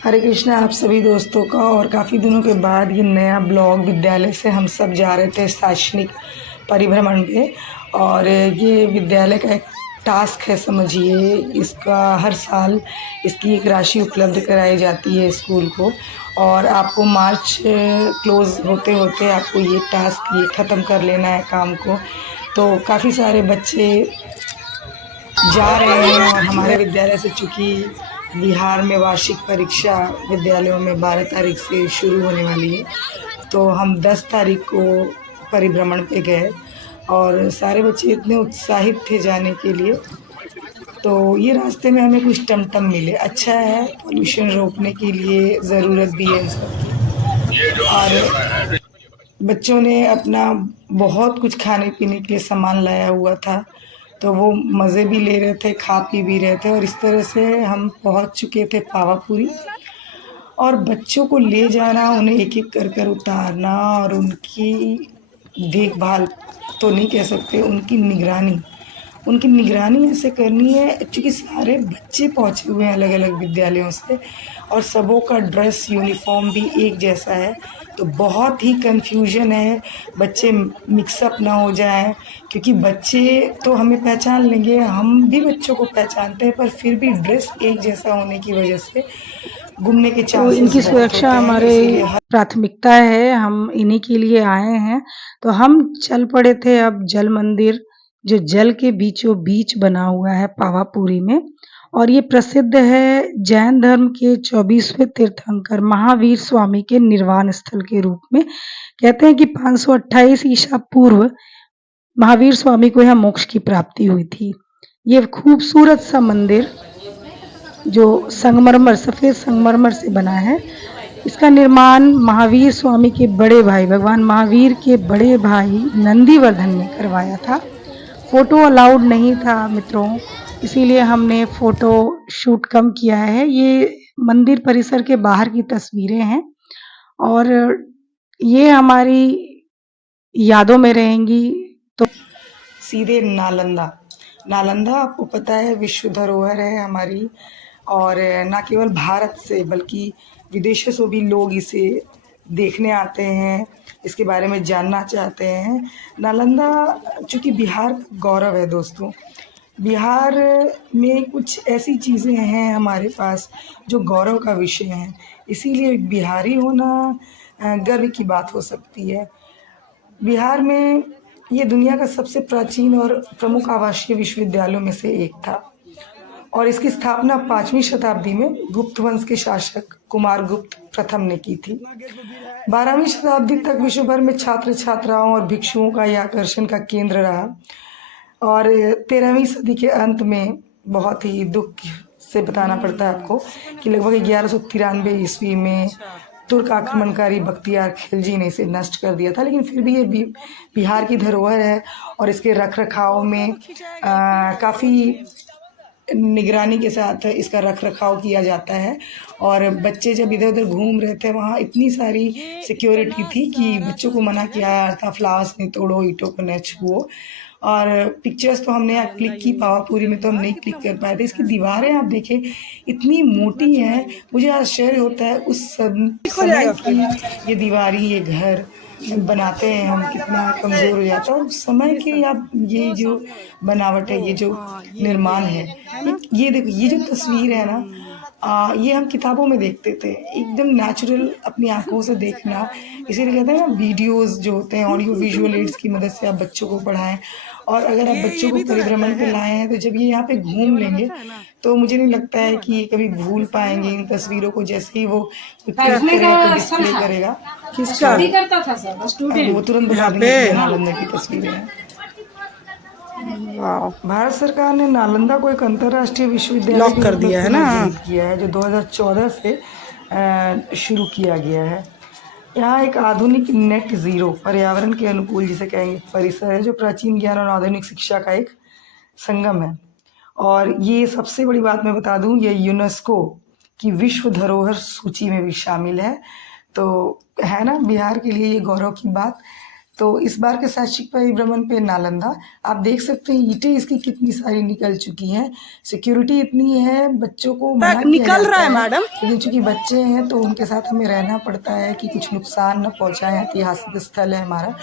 हरे कृष्णा आप सभी दोस्तों का। और काफ़ी दिनों के बाद ये नया ब्लॉग विद्यालय से हम सब जा रहे थे शैक्षणिक परिभ्रमण पे। और ये विद्यालय का एक टास्क है समझिए। इसका हर साल इसकी एक राशि उपलब्ध कराई जाती है स्कूल को, और आपको मार्च क्लोज होते होते आपको ये टास्क ये ख़त्म कर लेना है काम को। तो काफ़ी सारे बच्चे जा रहे हैं। और हमारे विद्यालय से चूँकि बिहार में वार्षिक परीक्षा विद्यालयों में 12 तारीख से शुरू होने वाली है, तो हम 10 तारीख को परिभ्रमण पे गए और सारे बच्चे इतने उत्साहित थे जाने के लिए। तो ये रास्ते में हमें कुछ टमटम मिले, अच्छा है, पॉल्यूशन रोकने के लिए ज़रूरत भी है इन सब की। और बच्चों ने अपना बहुत कुछ खाने पीने के लिए सामान लाया हुआ था, तो वो मज़े भी ले रहे थे, खा पी भी रहे थे। और इस तरह से हम पहुंच चुके थे पावापुरी। और बच्चों को ले जाना, उन्हें एक एक कर कर उतारना और उनकी देखभाल तो नहीं कह सकते, उनकी निगरानी ऐसे करनी है क्योंकि सारे बच्चे पहुँचे हुए हैं अलग अलग विद्यालयों से, और सबों का ड्रेस यूनिफॉर्म भी एक जैसा है। तो बहुत ही कन्फ्यूजन है, बच्चे मिक्सअप ना हो जाएं, क्योंकि बच्चे तो हमें पहचान लेंगे, हम भी बच्चों को पहचानते हैं, पर फिर भी ड्रेस एक जैसा होने की वजह से गुमने के तो चांसेस इनकी बहुत सुरक्षा होते हैं, हमारे इसीलिए प्राथमिकता है, हम इन्हीं के लिए आए हैं। तो हम चल पड़े थे अब जल मंदिर, जो जल के बीचों बीच बना हुआ है पावापुरी में। और ये प्रसिद्ध है जैन धर्म के 24वें तीर्थंकर महावीर स्वामी के निर्वाण स्थल के रूप में। कहते हैं कि 528 ईसा पूर्व महावीर स्वामी को यहाँ मोक्ष की प्राप्ति हुई थी। ये खूबसूरत सा मंदिर जो संगमरमर सफ़ेद संगमरमर से बना है, इसका निर्माण महावीर स्वामी के बड़े भाई, भगवान महावीर के बड़े भाई नंदीवर्धन ने करवाया था। फ़ोटो अलाउड नहीं था मित्रों, इसीलिए हमने फ़ोटो शूट कम किया है। ये मंदिर परिसर के बाहर की तस्वीरें हैं और ये हमारी यादों में रहेंगी। तो सीधे नालंदा आपको पता है विश्व धरोहर है हमारी, और न केवल भारत से बल्कि विदेशों से भी लोग इसे देखने आते हैं, इसके बारे में जानना चाहते हैं। नालंदा चूँकि बिहार का गौरव है दोस्तों, बिहार में कुछ ऐसी चीज़ें हैं हमारे पास जो गौरव का विषय हैं, इसीलिए एक बिहारी होना गर्व की बात हो सकती है। बिहार में ये दुनिया का सबसे प्राचीन और प्रमुख आवासीय विश्वविद्यालयों में से एक था, और इसकी स्थापना 5वीं शताब्दी में गुप्त वंश के शासक कुमारगुप्त प्रथम ने की थी। 12वीं शताब्दी तक विश्व भर में छात्र छात्राओं और भिक्षुओं का यह आकर्षण का केंद्र रहा, और 13वीं सदी के अंत में बहुत ही दुख से बताना पड़ता है आपको कि लगभग 1193 ईस्वी में तुर्क आक्रमणकारी बख्तियार खिलजी ने इसे नष्ट कर दिया था। लेकिन फिर भी ये बिहार की धरोहर है, और इसके रख रखाव में काफ़ी निगरानी के साथ इसका रख रखाव किया जाता है। और बच्चे जब इधर उधर घूम रहे थे, वहाँ इतनी सारी सिक्योरिटी थी कि बच्चों को मना किया था, फ्लावर्स नहीं तोड़ो, ईंटों को न छुओ। और पिक्चर्स तो हमने यहाँ क्लिक की, पावापुरी में तो हम नहीं क्लिक कर पाए थे। इसकी दीवारें आप देखें इतनी मोटी हैं, मुझे आश्चर्य होता है उस समय की ये दीवारें, ये घर बनाते हैं हम, कितना कमज़ोर हो जाता है। और उस समय की आप ये जो बनावट है, ये जो निर्माण है, ये देखो, ये जो तस्वीर है ना, ये हम किताबों में देखते थे, एकदम नेचुरल अपनी आंखों से देखना। इसीलिए कहते हैं ना, वीडियोस जो होते हैं, ऑडियो विजुअल एड्स की मदद से आप बच्चों को पढ़ाएं। और अगर आप बच्चों को परिभ्रमण पे लाए हैं, तो जब ये यहाँ पे घूम लेंगे तो मुझे नहीं लगता है कि ये कभी भूल पाएंगे इन तस्वीरों को। जैसे ही वो क्लिक करेगा, डिस्प्ले करेगा, किसका वो तुरंत बता देंगे कि ये नालंदा की तस्वीरें हैं। भारत सरकार ने नालंदा को एक अंतर्राष्ट्रीय विश्वविद्यालय लॉक कर दिया है ना। घोषित किया है, जो 2014 से शुरू किया गया है। यहाँ एक आधुनिक नेट ज़ीरो पर्यावरण के अनुकूल जिसे कहेंगे परिसर है, जो प्राचीन ज्ञान और आधुनिक शिक्षा का एक संगम है। और ये सबसे बड़ी बात मैं बता दूं, ये यूनेस्को की विश्व धरोहर सूची में भी शामिल है। तो है ना बिहार के लिए ये गौरव की बात। तो इस बार के शैक्षिक परिभ्रमण पे नालंदा आप देख सकते हैं ईंटें इसकी कितनी सारी निकल चुकी हैं। सिक्योरिटी इतनी है, बच्चों को मना किया निकल जाता रहा है है मैडम। लेकिन चूंकि बच्चे हैं तो उनके साथ हमें रहना पड़ता है कि कुछ नुकसान न पहुंचाएं। ऐतिहासिक स्थल है हमारा,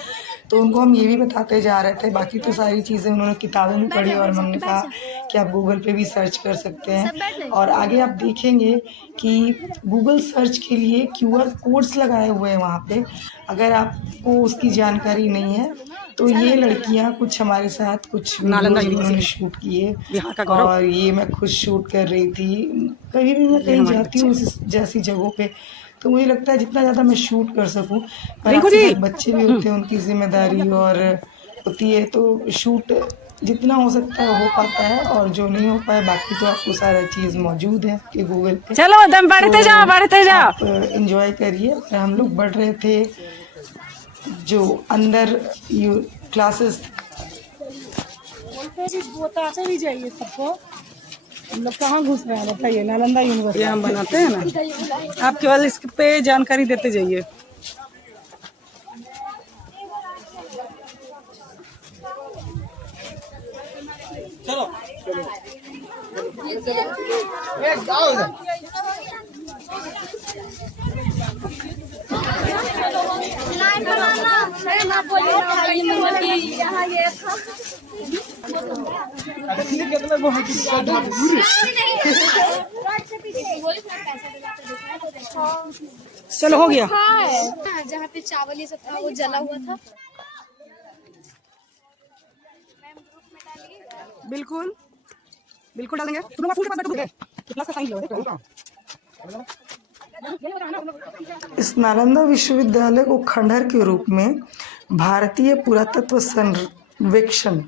तो उनको हम ये भी बताते जा रहे थे। बाकी तो सारी चीज़ें उन्होंने किताबें में पढ़ी और हमने कहा कि आप गूगल पे भी सर्च कर सकते हैं। और आगे आप देखेंगे कि गूगल सर्च के लिए QR कोड्स लगाए हुए हैं वहाँ पे। अगर आपको उसकी जानकारी नहीं है तो ये लड़कियाँ कुछ हमारे साथ कुछ वीडियोज़ भी उन्होंने शूट किए और ये मैं खुद शूट कर रही थी। कभी भी मैं कहीं जाती हूँ इस जैसी जगहों पे तो मुझे लगता है जितना ज़्यादा मैं शूट कर सकूं, पर आपके साथ बच्चे भी होते हैं, उनकी जिम्मेदारी और होती है तो शूट जितना हो सकता है हो पाता है और जो नहीं हो पाए बाकी तो आपको सारा चीज़ मौजूद है कि गूगल पे। चलो दम बढ़ते जाओ बढ़ते जाओ, आप एंजॉय करिए। हम लोग बढ़ रहे थे जो अंदर क्लासेस बताते भी जाइए सबको हम लोग कहाँ घुस रहे हैं बताइए। नालंदा यूनिवर्सिटी हम बनाते हैं ना, आप केवल इस पे जानकारी देते जाइए। चलो चलो हो गया। जहाँ पे चावल ये सब था वो जला हुआ था। बिल्कुल बिल्कुल डालेंगे। तुम फूल के पास बैठो, कितना का साइन लो। इस नालंदा विश्वविद्यालय को खंडहर के रूप में भारतीय पुरातत्व सर्वेक्षण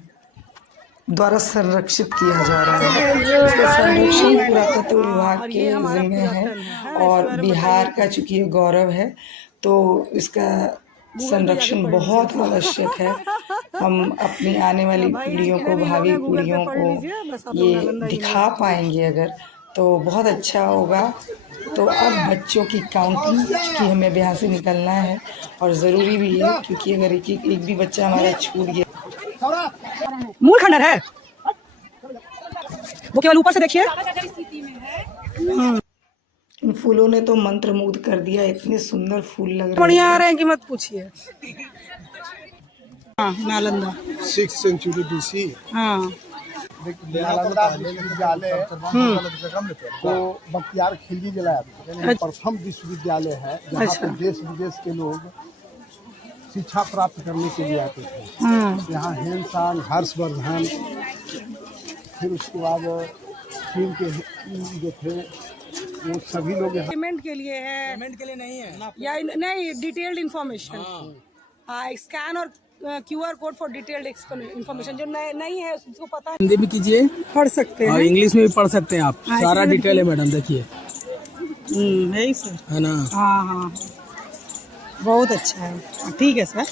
द्वारा संरक्षित किया जा रहा है। इसका संरक्षण पुरातत्व विभाग के जिम्मे है और बिहार का चूंकि ये गौरव है तो इसका संरक्षण बहुत आवश्यक है। हम अपनी आने वाली पीढ़ियों को, भावी पीढ़ियों को ये दिखा पाएंगे अगर तो बहुत अच्छा होगा। तो अब बच्चों की काउंटिंग की हमें यहाँ से निकलना है और ज़रूरी भी है क्योंकि अगर एक भी बच्चा हमारा छूट गया। मूल खंडहर है वो, केवल ऊपर से देखिए। इन फूलों ने तो मंत्रमुग्ध कर दिया, इतने सुंदर फूल लग रहे बढ़िया आ रहे हैं कि मत पूछिए। हाँ नालंदा 6th सेंचुरी BC। हाँ नालंदा विश्वविद्यालय को बख्तियार खिलजी जलाया प्रथम विश्वविद्यालय है जहाँ पे देश विदेश के लोग शिक्षा प्राप्त करने के लिए आते थे। यहाँ हेनसांग, हर्षवर्धन, फिर उसके बाद चीन के जो थे वो सभी लोग पेमेंट के लिए है। पेमेंट के लिए नहीं है या नहीं, डिटेल्ड इन्फॉर्मेशन। हाँ स्कैन और QR code for detailed information. जो नहीं है उसको पता है हिंदी भी कीजिए, पढ़ सकते हैं, इंग्लिश में भी पढ़ सकते हैं आप। सारा डिटेल है मैडम, देखिए है सर, है ना। हाँ हाँ बहुत अच्छा है। ठीक है सर,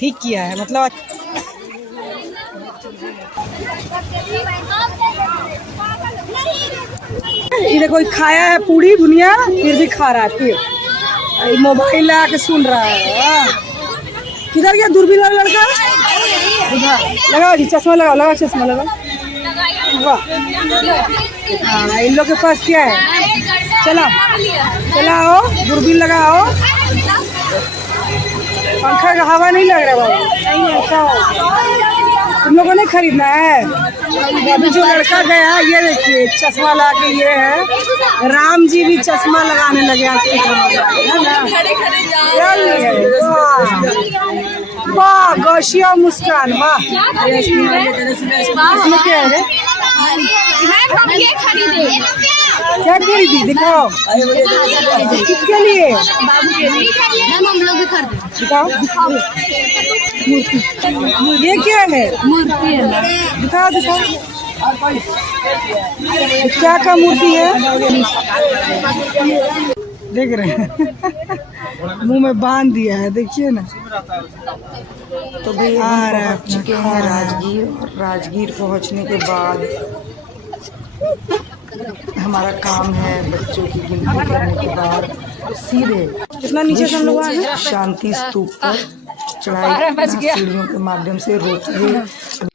ठीक किया है मतलब। इधर कोई खाया है पूरी दुनिया फिर भी खा रहा है, फिर मोबाइल लगा के सुन रहा है। किधर गया दूरबीन वाला लड़का? लगाओ जी चश्मा लगाओ, लगाओ चश्मा लगाओ। वाह हाँ इन लोग के पास क्या है? चलाओ दूरबीन लगाओ। पंखा का हवा नहीं लग रहा बाबू, नहीं अच्छा तुम लोगों ने खरीदना है। अभी जो लड़का गया ये देखिए चश्मा ला के, ये है राम जी भी चश्मा लगाने लगे आज के है ना। वाह गौशिया मुस्कान, वाह इसमें क्या है? क्या खरीदी दिखाओ, किसके लिए? दिखाओ ये क्या है? मूर्ति है, दिखाओ दिखाओ क्या का मूर्ति है? देख रहे हैं मुंह में बांध दिया है, देखिए ना। तो भाई हम पहुंच चुके हैं राजगीर और राजगीर पहुंचने के बाद हमारा काम है बच्चों की गिनती करने के बाद सीधे कितना नीचे हम लोग शांति स्तूप पर चढ़ाई ना सीढ़ियों के माध्यम से रोपवे।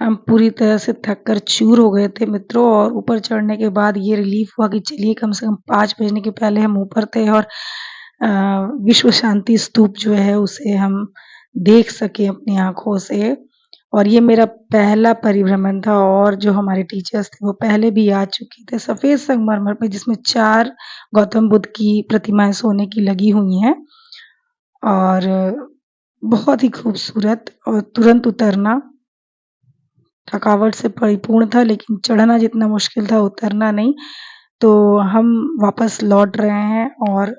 हम पूरी तरह से थक कर चूर हो गए थे मित्रों, और ऊपर चढ़ने के बाद ये रिलीफ हुआ कि चलिए कम से कम 5 बजने के पहले हम ऊपर थे और विश्व शांति स्तूप जो है उसे हम देख सके अपनी आँखों से। और ये मेरा पहला परिभ्रमण था, और जो हमारे टीचर्स थे वो पहले भी आ चुके थे। सफ़ेद संगमरमर पे जिसमें 4 गौतम बुद्ध की प्रतिमाएँ सोने की लगी हुई हैं, और बहुत ही खूबसूरत। और तुरंत उतरना थकावट से परिपूर्ण था, लेकिन चढ़ना जितना मुश्किल था उतरना नहीं। तो हम वापस लौट रहे हैं और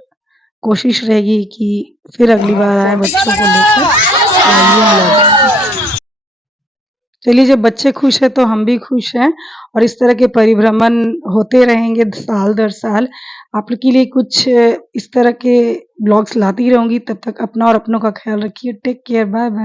कोशिश रहेगी कि फिर अगली बार आएँ बच्चों को लेकर। आइए हम लौट। चलिए, जब बच्चे खुश हैं तो हम भी खुश हैं, और इस तरह के परिभ्रमण होते रहेंगे साल दर साल। आप लोग के लिए कुछ इस तरह के ब्लॉग्स लाती रहूँगी। तब तक अपना और अपनों का ख्याल रखिए। Take care, bye bye.